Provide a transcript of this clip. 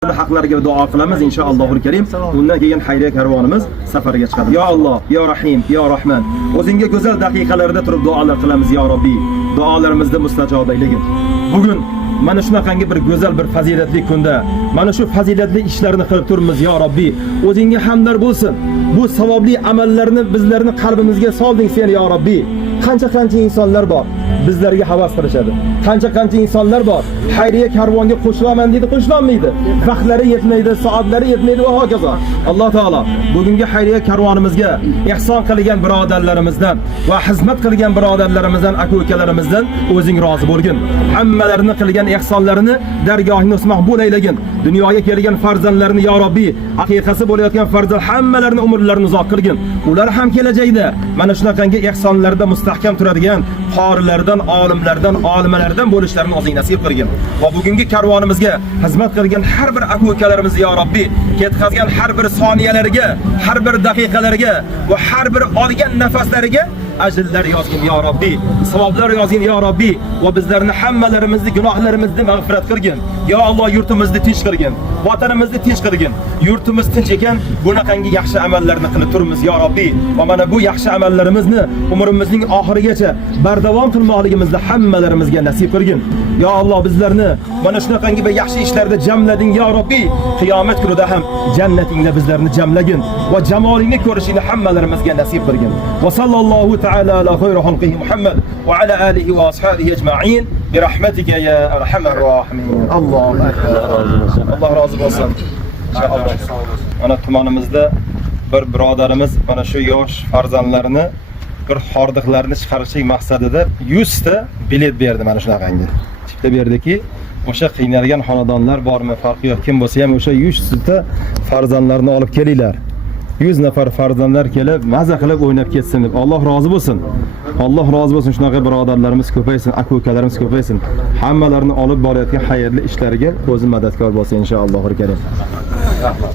haqlariga duo qilamiz inshaallohul karim. Undan keyin xayriya karvonimiz safarga chiqadi. Ya Alloh, ya Rahim, ya Rahman. O'zingga go'zal daqiqalarda turib duolar qilamiz ya Robbiy. Duolarimizni mustajob ayligin. Bugun mana shunaqangi bir go'zal bir fazilatli kunda mana shu fazilatli ishlarni qilib turibmiz ya Robbiy. O'zingga hamdlar bo'lsin. Bu savobli amallarni bizlarni qalbimizga solding sen ya Robbiy. Qancha insonlar bor bizlarga havas qilishadi. Qancha insonlar bor xayriya karvonga qo'shilaman deydi, qo'shilolmaydi. Vaqtlari yetmaydi, soatlari yetmaydi va hokazo. Alloh taolo bugungi xayriya karvonimizga ihson qilgan birodarlarimizdan va xizmat qilgan birodarlarimizdan, aka-ukalarimizdan o'zing rozi bo'lgin. Hammalarini qilgan ihsonlarini dargohingni maqbul aylagin. Dunyoga kelgan farzandlarni ya Robbiy, haqiqasi bo'layotgan farzand hammalarini umrlarini uzoq qilgin. Ular ham kelajakda mana shunaqangi ihsonlarda mustahkam turadigan qorilardan, olimlardan, olimalardan bo'lishlarini o'zing nasib qilgin. Va bugungi karvonimizga xizmat qilgan har bir aka-ukalarimiz ya Robbiy, ketkazgan har bir soniyalariga, har bir daqiqalariga va har bir olgan nafaslariga ajrlar yozgin ya Robbiy, savoblar yozgin ya Robbiy va bizlarni hammalarimizni gunohlarimizni mag'firat qilgin. Ya Alloh, yurtimizni tinch qilgin, vatanimizni tinch qilgin. Yurtimiz tinch ekan, bunaqangi yaxshi amallarni qilib turibmiz ya Robbiy. Va mana bu yaxshi amallarimizni umrimizning oxirigacha bardavom qilmoqligimizni hammalarimizga nasib qilgin. Ya Alloh, bizlarni mana shunaqangi bir yaxshi ishlarda jamlading ya Robbiy. Qiyomat kunida ham jannatingda bizlarni jamlagin va jamolingni ko'rishini hammalarimizga nasib qilgin. Va sallallohu ta'ala ala khayri xalqihi Muhammad va ala alihi va ashabihi ajma'in bi rahmatika ya arhamar rohimin. Allohu akbar. Alloh rozi bo'lsin. Inshaalloh. Mana tumanimizda bir birodarimiz mana shu yosh farzandlarini bir hordiqlarni chiqarishlik maqsadida 100 ta bilet berdi mana shunaqangi. Tipda berdiki, o'sha qiynalgan xonadonlar bormi, farqi yo'q, kim bo'lsa ham o'sha 100 ta farzandlarni olib kelinglar. 100 nafar farzandlar kelib, maza qilib o'ynab ketsin deb. Alloh rozi bo'lsin. Alloh rozi bo'lsin. Shunaqa birodarlarimiz ko'paysin, aka-ukalarimiz ko'paysin. Hammalarini olib borayotgan xayrli ishlariga o'zi madadkor bo'lsin inshaallohul karim. Rahmat.